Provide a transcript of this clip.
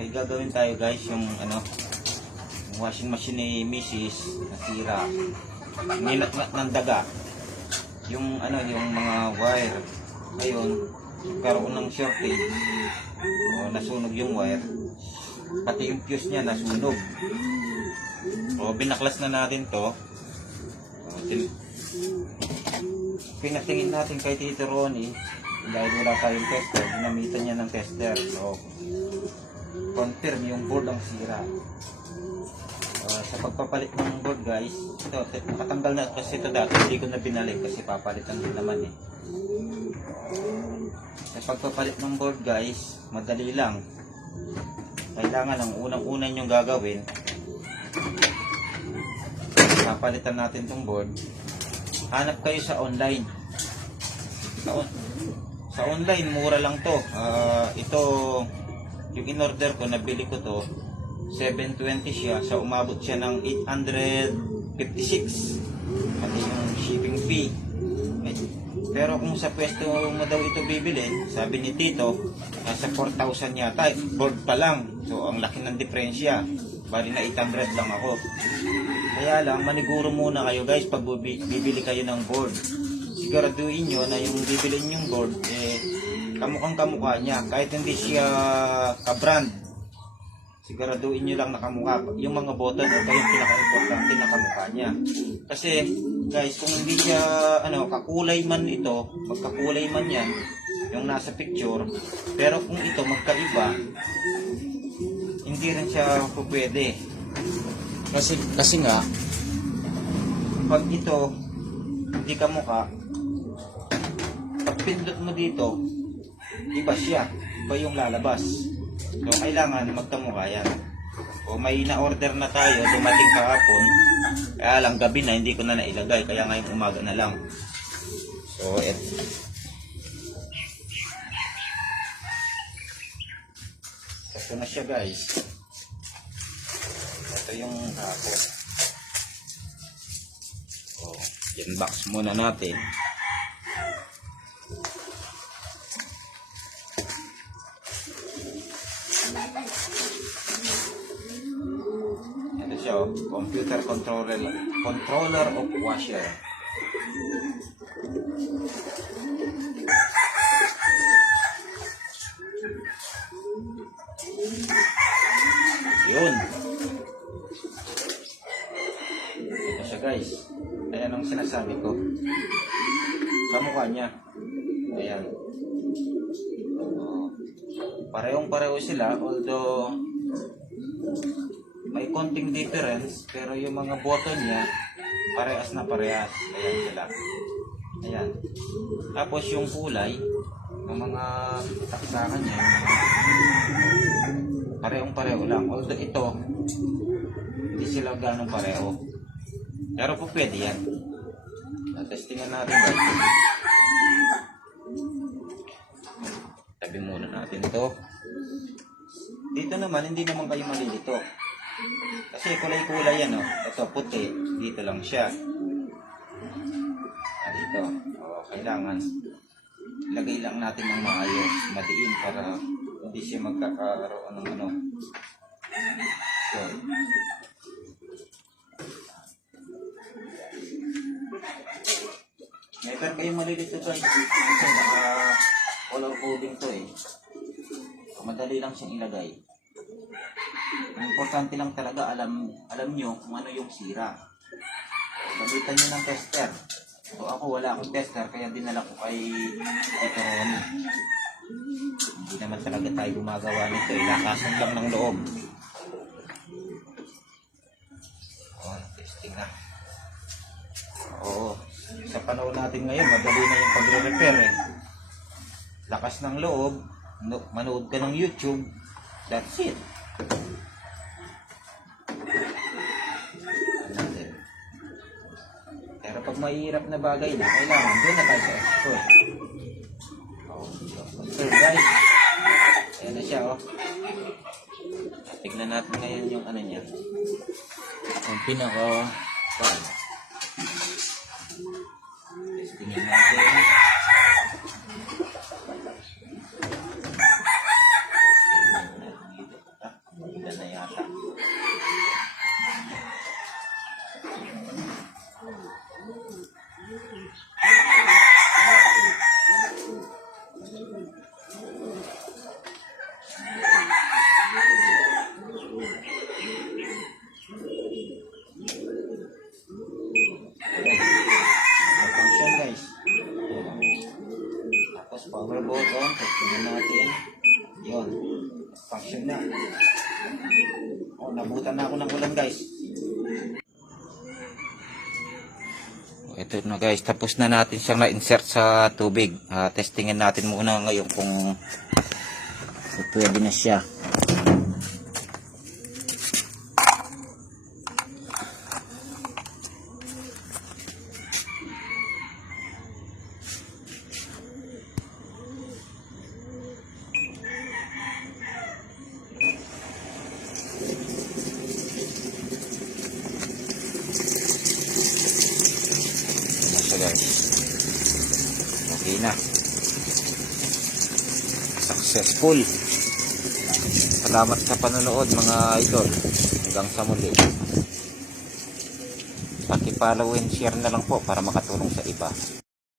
may gagawin tayo guys, yung ano, yung washing machine ni Mrs. nasira, nilat ng daga yung ano, yung mga wire. Ngayon karoon ng shortage, o nasunog yung wire, pati yung fuse niya nasunog. O binaklas na natin to. Pinatingin natin kay Tito Ronnie dahil wala tayong tester, ginamitan niya ng tester. So confirm yung board ang sira. Sa pagpapalit ng board guys, ito nakatanggal na kasi ito dati, hindi ko na binalik kasi papalitan din naman eh. Sa pagpapalit ng board guys, madali lang. Kailangan ang unang-una yung gagawin, papalitan natin tong board. Hanap kayo sa online. Sa online mura lang to. Ito yung in-order ko, nabili ko to 720 siya, sa umabot siya ng 856 pati yung shipping fee. Pero kung sa pwesto mo daw ito bibilin, sabi ni Tito, nasa 4,000 yata, board pa lang. So ang laki ng diferensya, bali na 800 lang ako. Kaya lang, maniguro muna kayo guys pag bibili kayo ng board. Siguraduhin nyo na yung bibilin yung board kamukhang kamukha niya, kahit hindi siya ka-brand. Siguraduhin nyo lang na kamukha yung mga button, o yung pinaka-importante na kamukha niya. Kasi guys, kung hindi siya kakulay man ito, magkakulay man yan yung nasa picture, pero kung ito magkaiba, hindi rin siya pwede. Kasi nga pag ito hindi kamukha, pag pindot mo dito, iba siya, iba yung lalabas. So kailangan magkamukha yan. O may na-order na tayo, dumating kahapon, kaya lang gabi na hindi ko na nailagay, kaya ngayong umaga na lang. So ito na siya guys. Ito yung kahapon. O yan, box muna natin. Ito siya, computer controller of washer. Yun. Ito siya guys. Ayan ang sinasabi ko. Kamukha niya. Ayan. Parehong-pareho sila, although may konting difference, pero yung mga button niya parehas na parehas. Ayan sila. Ayan. Tapos yung kulay ng mga taksakan niya parehong-pareho lang. Although ito hindi sila ganong pareho, pero po pwede yan. Testingan natin guys. Tabi muna natin ito. Dito naman, hindi naman kayo malilito. Kasi kulay-kulay yan, oh. Ito, puti. Dito lang siya. Dito. O, kailangan lagay lang natin ng maayos, madiin, para hindi siya magkakaroon ng ano. So, meron kayong malilito guys. Kasi naka-color coding to eh. Madali lang siyang ilagay. Ang importante lang talaga, alam nyo kung ano yung sira. Gamitan nyo ng tester. So ako wala akong tester, kaya dinala ko kay Tito Ronnie. Hindi naman talaga tayo gumagawa nito, ilakasan lang ng loob. Testing na. Oo, sa panahon natin ngayon, madali na yung pagre-repair eh. Lakas ng loob, manood ka ng YouTube, that's it. Pero pag mahirap na bagay na, kailangan doon na tayo sa expert. So guys, ayan na siya, oh. Tignan natin ngayon yung ano niya, yung pinaka testingin natin. Function na. Oh, nabutan na ako ng ulan guys. Ito na guys, tapos na natin siyang na-insert sa tubig. Testingin natin muna ngayon kung pwede na siya. Guys, okay na, successful. Salamat sa panonood mga idol, hanggang sa muli. Paki-follow and share na lang po para makatulong sa iba.